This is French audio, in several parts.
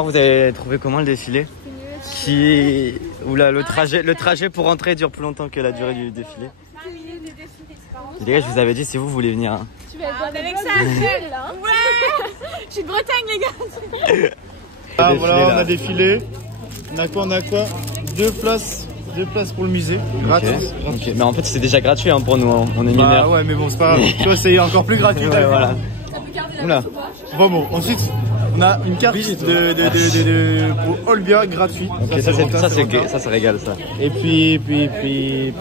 Alors, vous avez trouvé comment le défilé? Oula, le trajet pour rentrer dure plus longtemps que la durée du défilé. Les gars, je vous avais dit si vous voulez venir. Hein. Tu vas être avec ça, là. Ouais. Je suis de Bretagne, les gars. Ah, voilà, on a défilé. On a quoi? Deux places pour le musée. Gratuit. Okay. Mais en fait, c'est déjà gratuit hein, pour nous. Hein. On est mineurs. Ah ouais, mais bon, c'est pas grave. Tu vois, c'est encore plus gratuit. Ouais, voilà. Oula. Bon, ensuite, on a une carte pour Olbia gratuite. Ok, ça régale ça. Et puis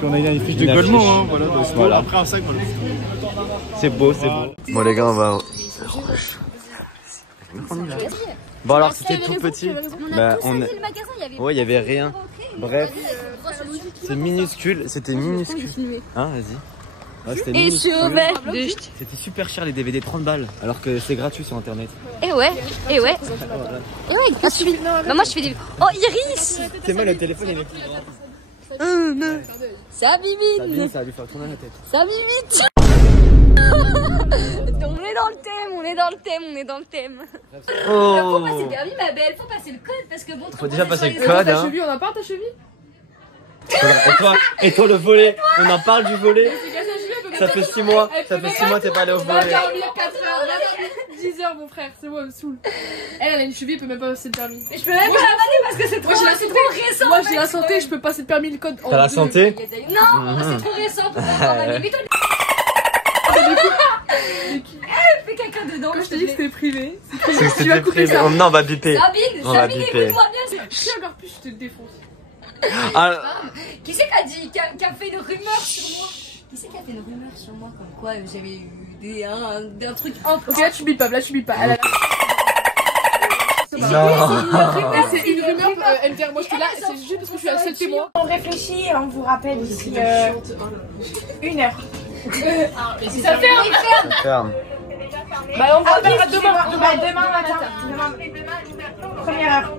on a une fiche de Goldman, hein, voilà. Après un sac, voilà. C'est beau, c'est beau. Bon les gars, on va. Bon alors c'était tout petit. Bah, ouais, il y avait rien. Bref, c'est minuscule, c'était minuscule. Hein, vas-y. Ah, et c'était super cher les DVD, 30 balles, alors que c'est gratuit sur internet. Et ouais, gratuit. Bah moi je fais des... Oh Iris. C'est moi le téléphone il est plus grand. Ça bibine. Ça va lui faire tourner la tête. Ça bibine. On est dans le thème. Oh. Faut passer le permis ma belle, faut passer le code parce que bon... Faut déjà passer le code hein. On en parle ta cheville? Et toi le volet, on en parle du volet. Ça fait 6 mois, t'es pas allé au volet. 4 heures, 10 heures mon frère, c'est moi, elle me saoule. Elle a une cheville, elle peut même pas passer le permis. Mais je peux même pas la passer parce que c'est trop récent. Moi j'ai la santé, je peux passer le permis, le code. T'as la santé? Non, c'est trop récent pour faire fais quelqu'un dedans. Quand je t'ai dit que c'était privé. C'était privé. Non, on va biper. Sabine, écoute-moi bien. Si encore plus, je te défonce. Qui c'est qui a fait une rumeur sur moi? Qui c'est qui a fait une rumeur sur moi comme quoi j'avais eu un truc Ok, là tu bipes pas, Non. C'est une rumeur, MDR, moi j'étais là, c'est juste parce que je suis la seule témoin. On réfléchit et on vous rappelle d'ici 1 heure. Ça Ferme. Bah on va faire demain matin. Première heure.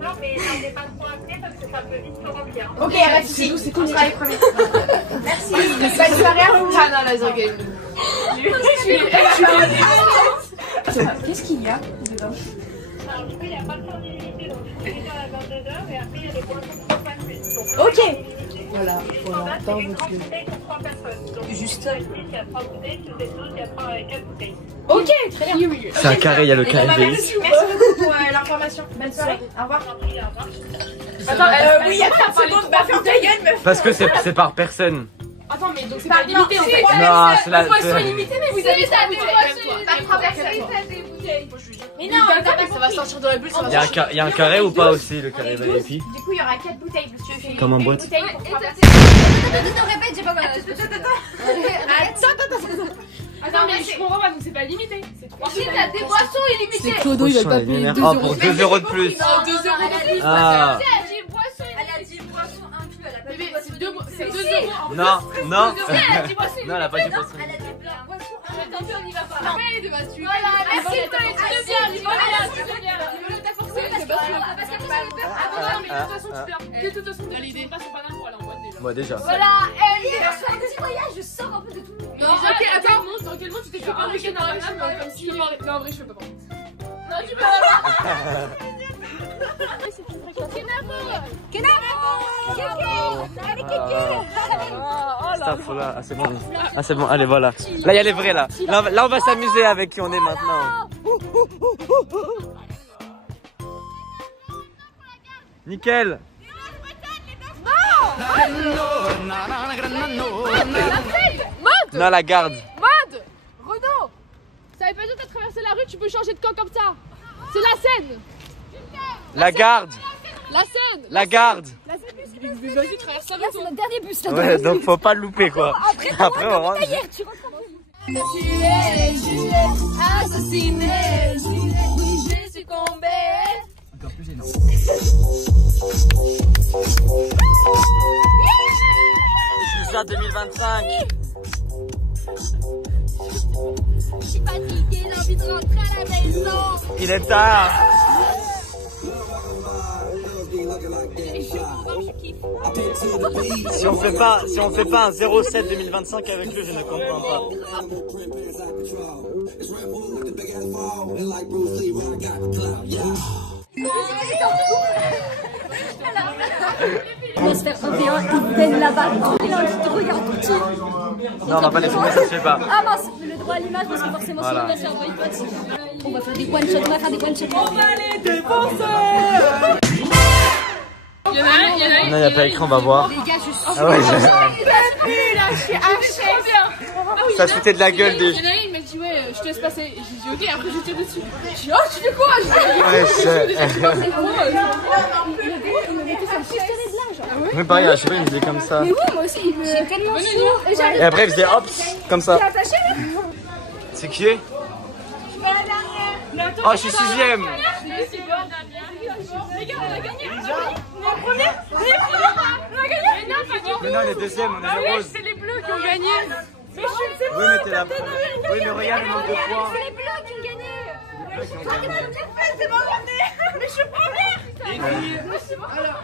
Ok, pas de soucis, c'est cool, on sera les premiers. Merci. Bonne soirée à vous. Hannah Laser Game. Qu'est-ce qu'il y a dedans? Alors du coup, il n'y a pas de temps illimité, donc je suis à 22h et après il y a des boissons pour passer. Ok. Voilà, pour l'instant, vous suivez. Pour 3 personnes. Donc, juste ça. Il y a 3 bouteilles, si vous êtes 12, il y a 4 bouteilles. Ok, très bien. C'est un carré, il y a le carré. Merci beaucoup pour l'information. Bonne soirée. Au revoir. Attends, oui, il y a 30 secondes, bah ferme ta gueule, meuf. Parce que c'est par personne. Attends, mais donc c'est pas limité en fait. Non, c'est la boisson illimitée, mais vous avez ça, des bouteilles. Mais non, ça va sortir de la bulle, ça va sortir. Il y a un carré ou pas aussi, le carré VIP? Du coup, il y aura 4 bouteilles. Comme en boîte. Répète, j'ai pas compris. Attends, mais je comprends pas, donc c'est pas limité. C'est 3 Si t'as des boissons illimitées. C'est Clodo, il va pas payer 2 Oh, euros. pour 2 euros de plus. Non, 2 euros de plus. Ah. Elle a dit boisson inclus, elle a pas dit Bébé, boisson. c'est 2 euros en plus. Non. Elle a dit boisson. Non, elle a pas dit boisson. Elle a dit boisson. Tant pis, on y va pas. Après, tu vas tuer. Voilà, merci. Parce qu'après, ça me perd. Attends, mais de toute façon, tu perds. De toute façon, l'idée pas sur banane pour aller en boîte déjà. Moi déjà. Voilà, elle est sur un petit voyage, je sors un peu de tout le monde. Non, ok, attends, dans quel monde tu t'es fait un week-end en banane comme si. Non, en vrai, je peux pas. Non, tu peux pas. Ah, c'est bon. Ah, c'est bon, allez, voilà. Là, il y a les vrais, là. Là, on va s'amuser avec qui on est maintenant. Nickel. Non, la garde. Mode Renaud, ça veut pas dire que t'as traversé la rue, tu peux changer de camp comme ça. C'est la Seine. La garde. La Seine. La garde. Vas-y, traverse la rue. Là, c'est notre dernier bus. Là, Ouais, donc faut pas le louper, quoi. Après, on rentre. tu rentres Juliette, assassiné, j'ai succombé. Encore plus gênant. 2025. Je suis fatiguée, j'ai envie de rentrer à la maison. Il est tard. Si on fait pas un 07 2025 avec lui, je ne comprends pas. Master 1v1, il donne la balle. Il a un petit regard tout petit. Non, on va pas les filmer, ça se fait pas. Ah mince, le droit à l'image parce que forcément sinon on va faire un boycott. On va faire des one shots, on va faire des one shots. On va les défoncer. Il y en a un, Non, il n'y a pas écran, on va voir. Les gars, je suis Ah ouais, je suis trop bien. ça se foutait de la gueule Il y en a un, il m'a dit ouais, je te laisse passer. Et j'ai dit ok, après je tire dessus. Je dis oh, tu fais quoi? Ouais, mais pareil, je sais pas, il me faisait comme ça. Mais oui, moi aussi, il me j'ai tellement chaud. Et après, il faisait hop, comme ça. C'est qui est? Oh, je suis 6ème. Les gars, on a gagné. On est en première. On a gagné. Mais non, il est deuxième, on est rose. C'est les bleus qui ont gagné. Oui, mais t'es là. Oui, mais regarde le nombre de points. C'est les bleus qui ont gagné. C'est bon, mais je suis première.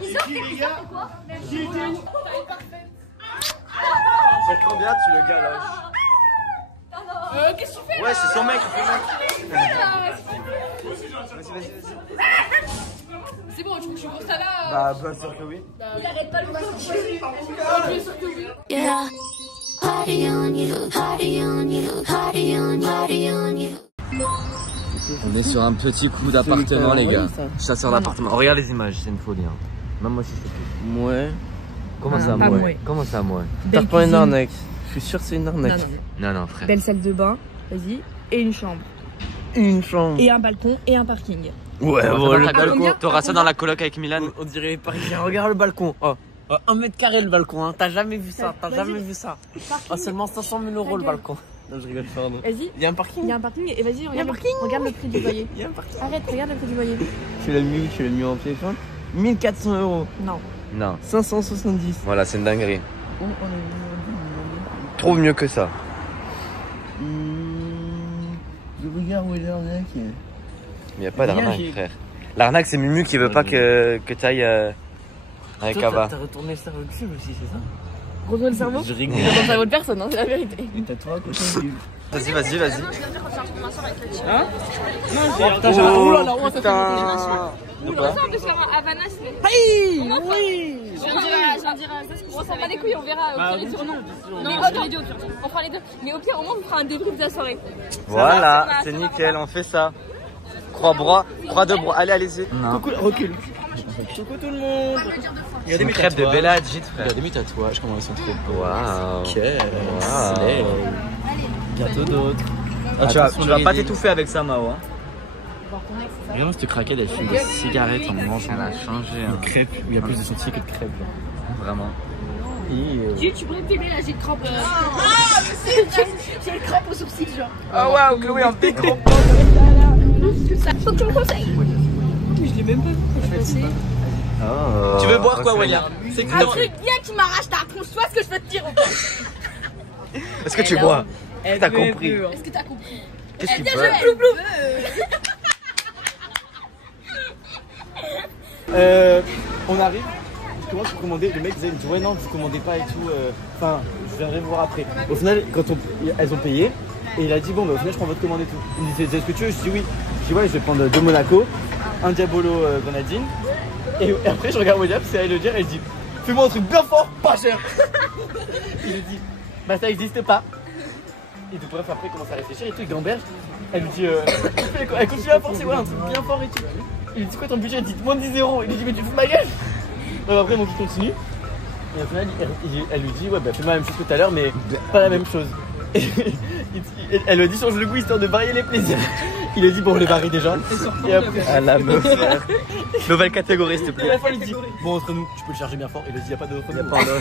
Ils ont fait quoi? C'est combien tu le gars là? Qu'est-ce que tu fais? Ouais, c'est son mec. C'est bon, tu vois ça là. Bah, bien sûr que oui. Il arrête pas le bloc. Bien sûr que oui. Yeah, party on you, party on you, party on you, party on you. On est sur un petit coup d'appartement, les gars. Chasseur d'appartement. Oh, regarde les images, c'est une folie. Hein. Même moi, je sais plus. Ouais. Comment ça, moi? Comment ça, moi? T'as pas une arnaque. Je suis sûr que c'est une arnaque. Non, frère. Belle salle de bain, vas-y. Et une chambre. Une chambre. Et un balcon et un parking. Ouais, voilà. T'auras ça dans la coloc avec Milan? On dirait les Parisiens. Regarde le balcon. Oh. 1 mètre carré le balcon, hein. T'as jamais vu ça. T'as jamais vu ça. Oh, seulement 500 000 € le balcon. Non, je rigole, pardon. Vas-y. Il y a un parking. Il y a un parking et vas-y, regarde le prix du loyer. Il y a un parking. Arrête, regarde le prix du loyer. Tu l'as mis en téléphone. 1400 €. Non. Non. 570. Voilà, c'est une dinguerie. Oh, on est... Trouve mieux que ça. Je regarde où est l'arnaque. Il n'y a pas d'arnaque, frère. L'arnaque, c'est Mumu qui veut pas que tu ailles avec Ava. T'as retourné le cerveau de film aussi, c'est ça? Retourne le cerveau? Je rigole. Dans le cerveau de personne, hein, c'est la vérité. Et t'as toi à côté de lui. Vas-y. Hein? Non, Oh là là, on va se faire On peut se faire un Havana sinon. oui. Je viens de dire à ça, on s'en bat les couilles, on verra au pire les deux. Non, on fera les deux au pire. On fera les deux. Mais au pire, au moins, on fera un débrief de la soirée. Voilà, c'est nickel, on fait ça. Croix de bras. Allez-y. Coucou, recule. Coucou tout le monde. C'est une crêpe de Bella Hadid, frère. Regardez mes tatouages, comment ils sont trop beaux. Waouh. Wow. Bientôt d'autres. Ah, tu vas pas t'étouffer avec ça, Mao. Hein. Regarde, cette craquette, elle fume des cigarettes en mangeant. Elle a changé. Une crêpe, où il y a plus de sentiers que de crêpes. Vraiment. Tu pourrais me filmer là, j'ai le crampe. J'ai le crampe au sourcil, genre. Oh waouh, Chloé en pécro. Faut que tu me conseilles. Je l'ai même pas fait. Oh. Tu veux boire quoi, Wanya? C'est Un truc bien qui m'arrache ta tronche, tu vois ce que je veux te dire ou pas? Est-ce que tu bois? T'as compris? Est-ce que t'as compris? Qu'est-ce que tu Bien veux? joué, Blou Blou. On arrive, je commence à commander, le mec disait, il me dit ouais non vous commandez pas et tout, enfin je viendrai vous voir après. Au final elles ont payé et il a dit bon bah au final je prends votre commande et tout. Il me disait est-ce que tu veux? Je dis oui. Je dis ouais je vais prendre 2 Monaco, un Diabolo grenadine et après je regarde William, c'est à elle le dire, elle dit fais-moi un truc bien fort, pas cher. Il lui dit bah ça existe pas. Et tout bref après il commence à réfléchir et tout, il gamberge. Elle lui dit elle continue à forcer, ouais un truc bien fort et tout. Il lui dit quoi ton budget? Elle dit moins de 10 €. Il lui dit mais tu fous ma gueule. Donc après donc il continue. Et au final elle lui dit ouais bah fais-moi la même chose que tout à l'heure mais pas la même chose. Et elle lui a dit change le goût histoire de varier les plaisirs. Il a dit bon on les varie déjà. Et après À la meuf. Nouvelle catégorie s'il te et à la plaît. fin il dit bon entre nous tu peux le charger bien fort. Il a dit y a pas d'autre. Il m'a brisé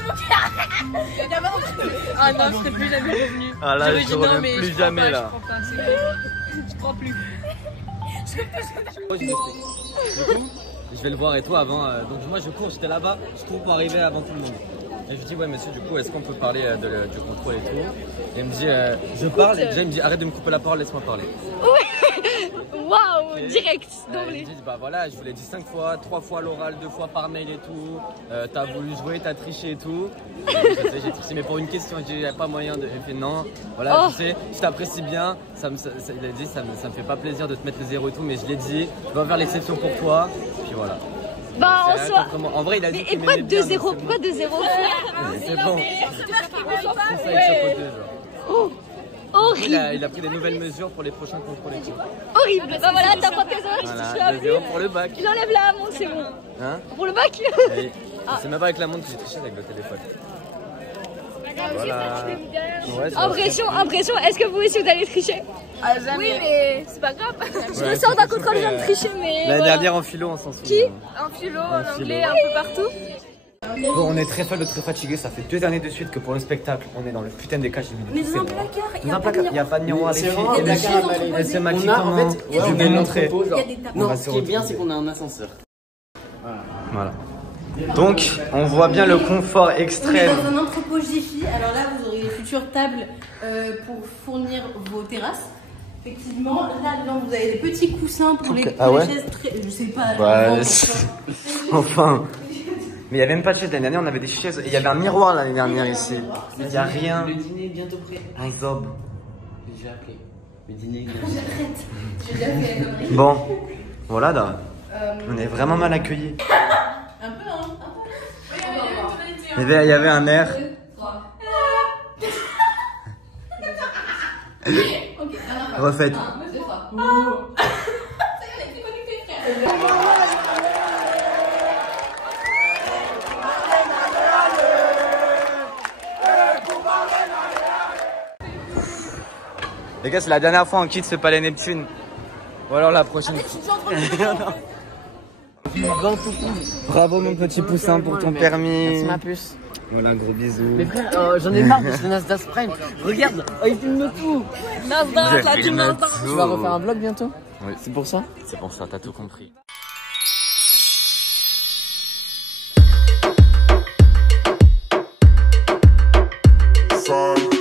mon cœur. Ah non, je serais plus jamais revenu. Ah là J'aurais je dit non, reviens mais plus je crois jamais pas, là. Je crois pas, c'est bon. Je crois plus. Du coup, je vais le voir et toi avant. Donc moi je cours, j'étais là-bas, je cours pour arriver avant tout le monde. Et je dis ouais monsieur du coup est-ce qu'on peut parler du contrôle et tout. Et il me dit je parle et déjà il me dit arrête de me couper la parole, laisse-moi parler. What? Waouh, direct, Ils d'emblée. me disent bah voilà, je vous l'ai dit 5 fois, 3 fois à l'oral, 2 fois par mail et tout. T'as voulu jouer, t'as triché et tout. J'ai triché mais pour une question, j'ai dit y a pas moyen de. J'ai fait non. Voilà, tu sais, je t'apprécie bien. Il a dit ça me fait pas plaisir de te mettre le 0 et tout, mais je l'ai dit, je vais faire l'exception pour toi. Puis voilà. Bah en soi. En vrai, il a dit. Et pourquoi 2-0? Pourquoi 2-0? C'est bon. C'est ça, il chapeauté, genre. Horrible. Il a pris des nouvelles mesures pour les prochains contrôles et tout. Horrible. Bah voilà, t'as pas tes heures, Voilà, 2-0 pour le bac. Il enlève la montre, c'est bon. Hein? Pour le bac. C'est même pas avec la montre que j'ai triché, avec le téléphone. Voilà. Impression, est-ce que vous aussi vous allez tricher? Oui, mais c'est pas grave. Je me sors d'un contrôle, je viens de tricher, mais. L'année dernière en philo, on s'en souvient. Qui? En philo, en anglais, un peu partout. Bon, on est très faible, très fatigué. Ça fait 2 années de suite que pour le spectacle, on est dans le putain des cages. Mais dans un placard, il n'y a pas de miroir avec filles. Elle se maquille comment? Je vais montrer. Non, ce qui est bien, c'est qu'on a un ascenseur. Voilà. Donc, on voit bien le confort extrême. On est dans un entrepôt Jiffy. Alors là, vous aurez les futures tables pour fournir vos terrasses. Effectivement, là-dedans, vous avez des petits coussins pour les chaises. Je sais pas. Enfin. Mais il n'y avait même pas de chaises l'année dernière, on avait des chaises. Et il y avait un miroir l'année dernière ici. Il n'y a rien. Le dîner est bientôt prêt. Un zob. J'ai déjà appelé. Le dîner est bientôt prêt. J'ai déjà fait la connerie. Bon, voilà, là. On est vraiment mal accueillis. Un peu, hein. Il y avait un air. Refaites. Les gars, c'est la dernière fois on quitte ce palais Neptune. Ou alors la prochaine fois. Bravo mon petit poussin pour ton permis. Merci ma puce. Voilà, gros bisous. Mais frère, j'en ai marre de ce Nasdaq Prime. Regarde, il filme tout. Nasdaq, là, tu m'entends. Tu vas refaire un vlog bientôt? Oui. C'est pour ça? C'est pour ça, t'as tout compris. Sorry.